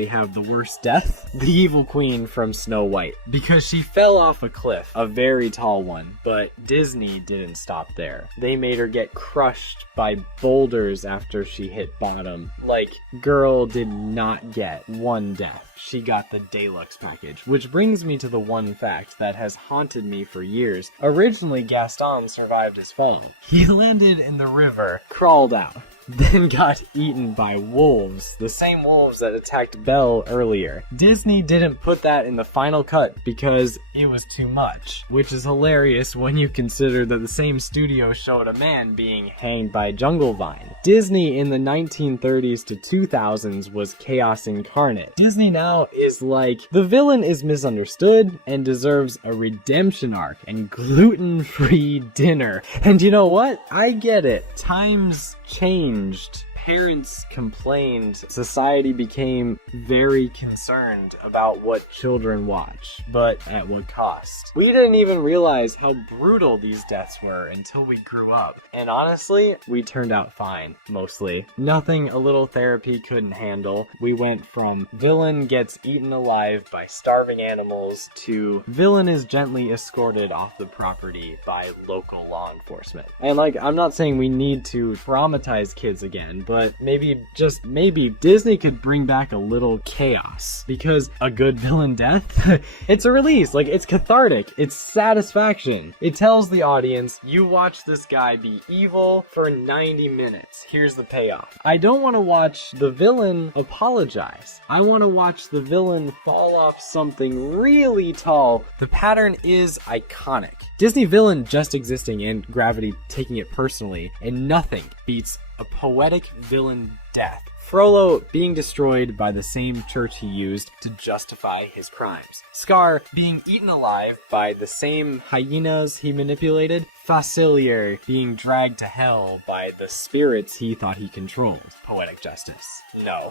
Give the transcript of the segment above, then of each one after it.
We have the worst death, the evil queen from Snow White, because she fell off a cliff, a very tall one, but Disney didn't stop there. They made her get crushed by boulders after she hit bottom. Like, girl did not get one death. She got the deluxe package, which brings me to the one fact that has haunted me for years. Originally, Gaston survived his fall. He landed in the river, crawled out, then got eaten by wolves, the same wolves that attacked Belle earlier. Disney didn't put that in the final cut because it was too much, which is hilarious when you consider that the same studio showed a man being hanged by a jungle vine. Disney in the 1930s to 2000s was chaos incarnate. Disney now is like, the villain is misunderstood and deserves a redemption arc and gluten-free dinner. And you know what? I get it. Times changed. Parents complained. Society became very concerned about what children watch, but at what cost? We didn't even realize how brutal these deaths were until we grew up. And honestly, we turned out fine, mostly. Nothing a little therapy couldn't handle. We went from villain gets eaten alive by starving animals to villain is gently escorted off the property by local law enforcement. And like, I'm not saying we need to traumatize kids again, but maybe, just maybe, Disney could bring back a little chaos. Because a good villain death? It's a release. Like, it's cathartic. It's satisfaction. It tells the audience, you watch this guy be evil for 90 minutes. Here's the payoff. I don't want to watch the villain apologize. I want to watch the villain fall off something really tall. The pattern is iconic. Disney villain just existing and Gravity taking it personally, and nothing beats a poetic villain death. Frollo being destroyed by the same church he used to justify his crimes. Scar being eaten alive by the same hyenas he manipulated. Facilier being dragged to hell by the spirits he thought he controlled. Poetic justice. No.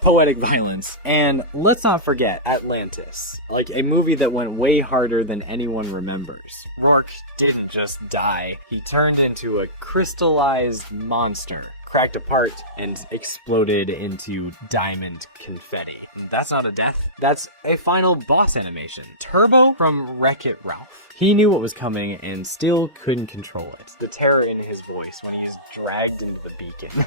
Poetic violence. And let's not forget Atlantis. Like, a movie that went way harder than anyone remembers. Rourke didn't just die. He turned into a crystallized monster, cracked apart, and exploded into diamond confetti. That's not a death. That's a final boss animation. Turbo from Wreck-It Ralph. He knew what was coming and still couldn't control it. The terror in his voice when he is dragged into the beacon.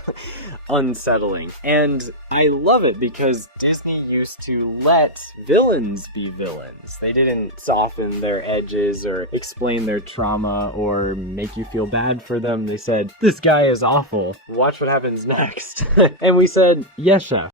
Unsettling. And I love it because Disney used to let villains be villains. They didn't soften their edges or explain their trauma or make you feel bad for them. They said, this guy is awful. Watch what happens next. And we said, yes, chef.